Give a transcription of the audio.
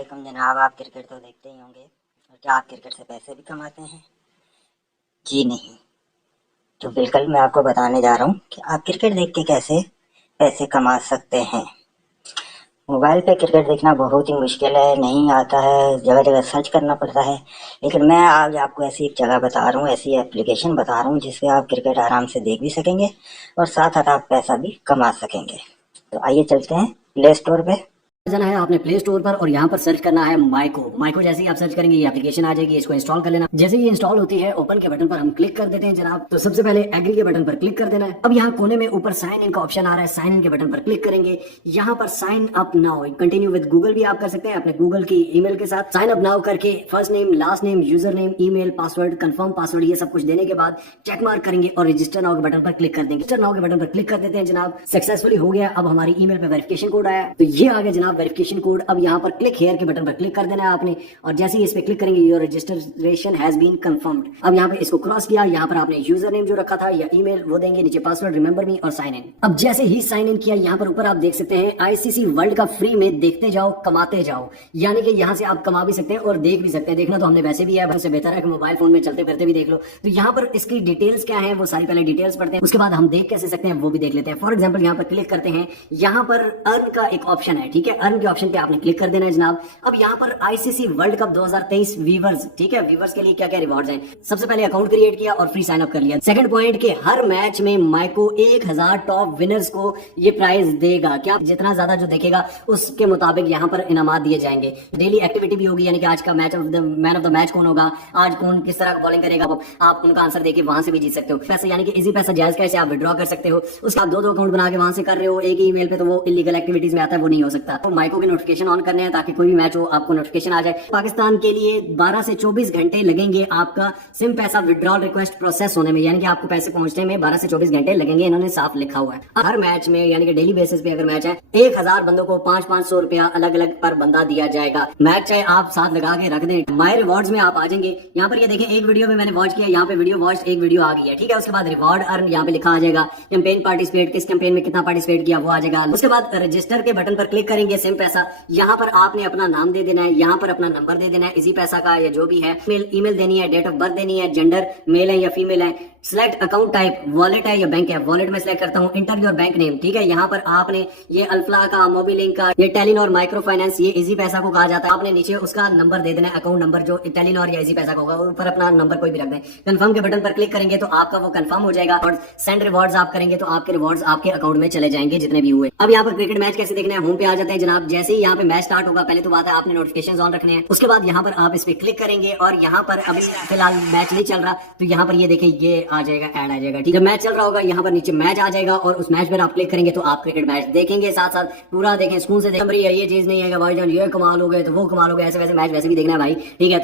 वालेकुम जनाब, आप क्रिकेट तो देखते ही होंगे। और क्या आप क्रिकेट से पैसे भी कमाते हैं? जी नहीं। तो बिल्कुल मैं आपको बताने जा रहा हूँ कि आप क्रिकेट देख के कैसे पैसे कमा सकते हैं। मोबाइल पे क्रिकेट देखना बहुत ही मुश्किल है, नहीं आता है, जगह जगह सर्च करना पड़ता है। लेकिन मैं आज आपको ऐसी एक जगह बता रहा हूँ, ऐसी एप्लीकेशन बता रहा हूँ जिससे आप क्रिकेट आराम से देख भी सकेंगे और साथ साथ आप पैसा भी कमा सकेंगे। तो आइए चलते हैं प्ले स्टोर पे। जाना है आपने प्ले स्टोर पर और यहाँ पर सर्च करना है माइको। जैसे ही आप सर्च करेंगे ये एप्लीकेशन आ जाएगी, इसको इंस्टॉल कर लेना। जैसे ही इंस्टॉल होती है ओपन के बटन पर हम क्लिक कर देते हैं जनाब। तो सबसे पहले एग्री के बटन पर क्लिक कर देना है। अब यहाँ कोने में ऊपर साइन इन का ऑप्शन आ रहा है, साइन इन के बटन पर क्लिक करेंगे। यहाँ पर sign up now, continue with Google भी आप कर सकते हैं अपने गूगल की ईमेल के साथ। साइन अप नाउ करके first name, last name, user name, email, password, confirm password, ये सब कुछ देने के बाद चेक मार्क करेंगे और रजिस्टर नाउ के बटन पर क्लिक कर देंगे। रजिस्टर नाउ के बटन पर क्लिक कर देते हैं जनाब। सक्सेसफुली हो गया। अब हमारी ईमेल पे वेरिफिकेशन कोड आया, तो ये आ गया जनाब वेरिफिकेशन कोड। अब यहाँ पर क्लिक हेयर के बटन पर क्लिक कर देना है आपने और जैसे ही इस पे क्लिक करेंगे your registration has been confirmed. अब यहाँ पे इसको क्रॉस किया, यहाँ पर आपने यूजर नेम जो रखा था या ईमेल वो देंगे, नीचे पासवर्ड, रिमेंबर मी और साइन इन। अब जैसे ही साइन इन किया यहाँ पर ऊपर आप देख सकते हैं आईसीसी वर्ल्ड कप फ्री में देखते जाओ कमाते जाओ, यानी कि यहाँ से आप कमा भी सकते हैं और देख भी सकते हैं। देखना तो हमने वैसे भी है, वैसे बेहतर है कि मोबाइल फोन में चलते फिरते भी देख लो। तो यहाँ पर इसकी डिटेल्स क्या है वो सारी पहले डिटेल्स पढ़ते हैं, उसके बाद हम देख कैसे सकते हैं वो भी देख लेते हैं। फॉर एग्जाम्पल यहाँ पर क्लिक करते हैं, यहाँ पर अर्न का एक ऑप्शन है, ठीक है। अर्न के ऑप्शन पे आपने क्लिक कर देना है जनाब। अब यहाँ पर आईसीसी वर्ल्ड कप 2023 व्यूवर्स, ठीक है, व्यूवर्स के लिए क्या क्या रिवॉर्ड्स हैं। सबसे पहले अकाउंट क्रिएट किया और फ्री साइन अप कर लिया। सेकंड पॉइंट के हर मैच में माइको 1000 टॉप विनर्स को ये प्राइज देगा। क्या जितना ज्यादा जो देखेगा उसके मुताबिक यहाँ पर इनामात दिए जाएंगे। डेली एक्टिविटी भी होगी, यानी कि आज का match of the man of the match कौन होगा, आज कौन किस तरह बॉलिंग करेगा, आप उनका आंसर देके वहां से भी जीत सकते हो पैसा, यानी कि इजी पैसा जायज कैसे आप विड्रॉ कर सकते हो। उसका आप दो अकाउंट बना के वहां से कर रहे हो एक ही ईमेल पे, तो वो इलीगल एक्टिविटीज में आता है, वो नहीं हो सकता। तो माइको के नोटिफिकेशन ऑन करने हैं ताकि कोई भी मैच हो आपको नोटिफिकेशन आ जाए। पाकिस्तान के लिए 12 से 24 घंटे लगेंगे आपका सिम पैसा विड्रॉल रिक्वेस्ट प्रोसेस होने में, यानी कि आपको पैसे पहुंचने में 12 से 24 घंटे लगेंगे, इन्होंने साफ लिखा हुआ है। हर मैच में यानी कि डेली बेसिस पे अगर मैच है 1000 बंदों को 500-500 रुपया अलग अलग पर बंदा दिया जाएगा। मैच चाहे आप साथ लगा के रख दें। माय रिवॉर्ड्स में आप आ जाएंगे, यहाँ पर ये देखें एक वीडियो में मैंने वॉच किया, यहाँ पे वीडियो वॉच एक वीडियो आ गई है, ठीक है। उसके बाद रिवॉर्ड अर्न यहाँ पे लिखा आ जाएगा, कैंपेन पार्टिसिपेट, किस कैंपेन में कितना पार्टिसिपेट किया वो आ जाएगा। उसके बाद रजिस्टर के बटन पर क्लिक करेंगे, सिम पैसा, यहाँ पर आपने अपना नाम दे देना है, यहाँ पर अपना नंबर दे देना है इजी पैसा का या जो भी है, ईमेल देनी है, डेट ऑफ बर्थ देनी है, जेंडर मेल है या फीमेल है, सिलेक्ट अकाउंट टाइप वॉलेट है या बैंक है, वॉलेट में सिलेक्ट करता हूँ, इंटर योर बैंक नेम, ठीक है। यहाँ पर आपने ये अल्फला का, मोबिलिंक का, ये टेलीनॉर माइक्रो फाइनेंस, ये इजी पैसा को कहा जाता है, आपने नीचे उसका नंबर दे देना है, अकाउंट नंबर जो टेलीनॉर या इजी पैसा का होगा, ऊपर अपना नंबर कोई भी रख दें। कंफर्म के बटन पर क्लिक करेंगे तो आपका वो कंफर्म हो जाएगा और सेंड रिवॉर्ड्स आप करेंगे तो आपके रिवॉर्ड्स आपके अकाउंट में चले जाएंगे जितने भी हुए। अब यहाँ पर क्रिकेट मैच कैसे देखना है, होम पे आ जाते हैं जनाब। जैसे ही यहाँ पे मैच स्टार्ट होगा, पहले तो बात है आपने नोटिफिकेशन ऑन रखने हैं, उसके बाद यहाँ पर आप इस पे क्लिक करेंगे और यहाँ पर अभी फिलहाल मैच नहीं चल रहा, तो यहाँ पर ये देखें ये आ जाएगा, ऐड आ जाएगा, ठीक है। मैच चल रहा होगा, यहाँ पर नीचे मैच आ जाएगा और उस मैच पर आप क्लिक करेंगे तो आप क्रिकेट मैच देखेंगे, साथ साथ पूरा देखें, सुकून से देखें। ये चीज नहीं है भाई जान ये कमाल हो गए तो वो कमाल हो गए, ऐसे वैसे मैच वैसे भी देखना है भाई, ठीक है।